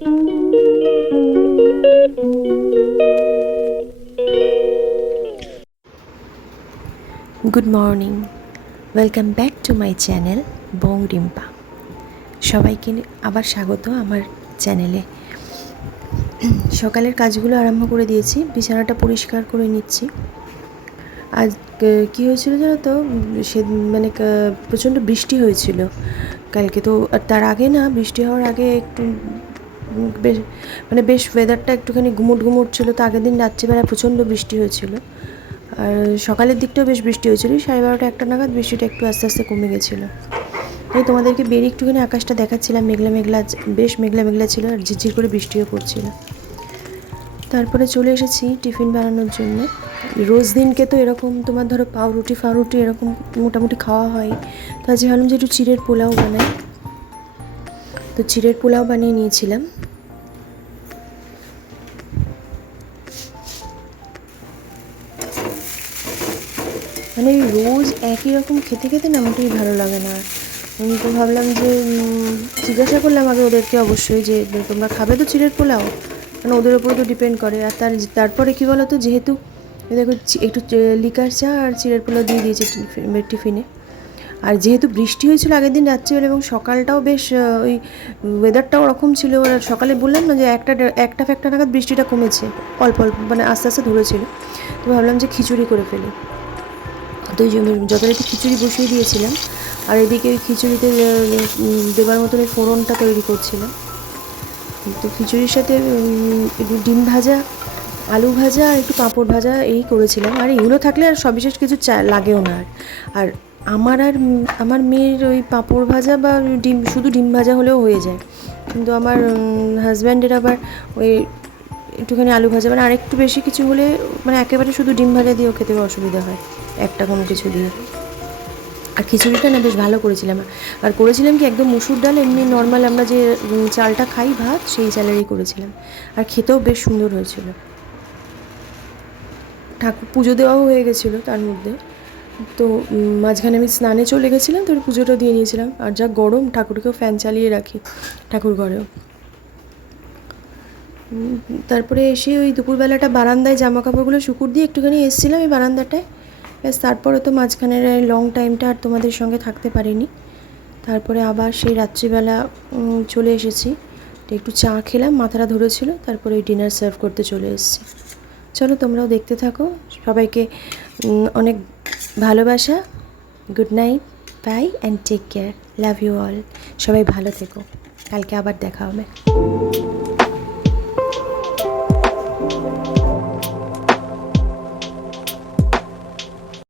Good morning, welcome back to my channel Bong Rimpa. সবাইকে আবার স্বাগত আমার চ্যানেলে। সকালের কাজগুলো আরম্ভ করে দিয়েছি, বিছানাটা পরিষ্কার করে নিচ্ছি। আজ কী হয়েছিল জানো তো, সে মানে প্রচণ্ড বৃষ্টি হয়েছিল কালকে তো। আর তার আগে না, বৃষ্টি হওয়ার আগে একটু বেশ বেশ ওয়েদারটা একটুখানি গুমোট গুমোট ছিল। তো আগের দিন রাত্রিবেলা প্রচণ্ড বৃষ্টি হয়েছিল, আর সকালের দিকটাও বেশ বৃষ্টি হয়েছিল। 12:30 1টা নাগাদ বৃষ্টিটা একটু আস্তে আস্তে কমে গেছিলো। তাই তোমাদেরকে বেরিয়ে একটুখানি আকাশটা দেখাচ্ছিলাম, মেঘলা মেঘলা, বেশ মেঘলা মেঘলা ছিল, আর ঝিরঝির করে বৃষ্টিও পড়ছিল। তারপরে চলে এসেছি টিফিন বানানোর জন্য। রোজ দিনকে তো এরকম তোমার ধরো পাউরুটি ফাউরুটি এরকম মোটামুটি খাওয়া হয়। তো আজ ভাবলাম যে একটু চিড়ের পোলাও বানাই, তো চিড়ের পোলাও বানিয়ে নিয়েছিলাম। রোজ একই রকম খেতে খেতে না মোটেই ভালো লাগে না। তো ভাবলাম যে জিজ্ঞাসা করলাম আগে ওদেরকে অবশ্যই, যে তোমরা খাবে তো চিড়ের পোলাও, মানে ওদের ওপরে তো ডিপেন্ড করে। আর তারপরে কী বলো তো, যেহেতু দেখো একটু লিকার চা আর চিড়ের পোলাও দিয়ে দিয়েছে টিফিনে। আর যেহেতু বৃষ্টি হয়েছিল আগের দিন রাত্রিবেলা, এবং সকালটাও বেশ ওই ওয়েদারটাও ওরকম ছিল। সকালে বললাম না যে একটা ফ্যাক্টর নাগাদ বৃষ্টিটা কমেছে, অল্প অল্প আস্তে আস্তে ধরেছিল। তো ভাবলাম যে খিচুড়ি করে ফেলি। তো ওই যথারীতি খিচুড়ি বসিয়ে দিয়েছিলাম, আর এদিকে ওই খিচুড়িতে দেবার মতন ওই ফোড়নটা তৈরি করছিলাম। তো খিচুড়ির সাথে একটু ডিম ভাজা, আলু ভাজা আর একটু পাঁপড় ভাজা এই করেছিলাম। আর এগুলো থাকলে আর সবিশেষ কিছু লাগেও না। আর আমার মেয়ের ওই পাঁপড় ভাজা বা শুধু ডিম ভাজা হলেও হয়ে যায়, কিন্তু আমার হাজব্যান্ডের আবার ওই একটুখানি আলু ভাজা, আরেকটু বেশি কিছু হলে, একেবারে শুধু ডিম ভাজা দিয়েও খেতে অসুবিধা হয় একটা কোনো কিছু দিয়ে। আর খিচুড়িটা না বেশ ভালো করেছিলাম। আর করেছিলাম কি, একদম মুসুর ডাল, এমনি নর্মাল আমরা যে চালটা খাই ভাত, সেই চালেরই করেছিলাম। আর খেতেও বেশ সুন্দর হয়েছিল। ঠাকুর পুজো দেওয়াও হয়ে গেছিলো তার মধ্যে। তো মাঝখানে আমি স্নানে চলে গেছিলাম, তো পুজোটা দিয়ে নিয়েছিলাম। আর যা গরম, ঠাকুরকেও ফ্যান চালিয়ে রাখি ঠাকুর ঘরেও। তারপরে এসে ওই দুপুরবেলাটা বারান্দায় জামা কাপড়গুলো শুকুর দিয়ে একটুখানি এসেছিলাম এই বারান্দাটায়। ব্যাস, তারপরে তো মাঝখানের লং টাইমটা আর তোমাদের সঙ্গে থাকতে পারিনি। তারপরে আবার সেই রাত্রিবেলা চলে এসেছি, একটু চা খেলাম, মাথাটা ধরেছিল। তারপরে ওই ডিনার সার্ভ করতে চলে এসেছি। চলো তোমরাও দেখতে থাকো। সবাইকে অনেক ভালোবাসা, good night, bye and take care, love you all. সবাই ভালো থেকো, কালকে আবার দেখা হবে।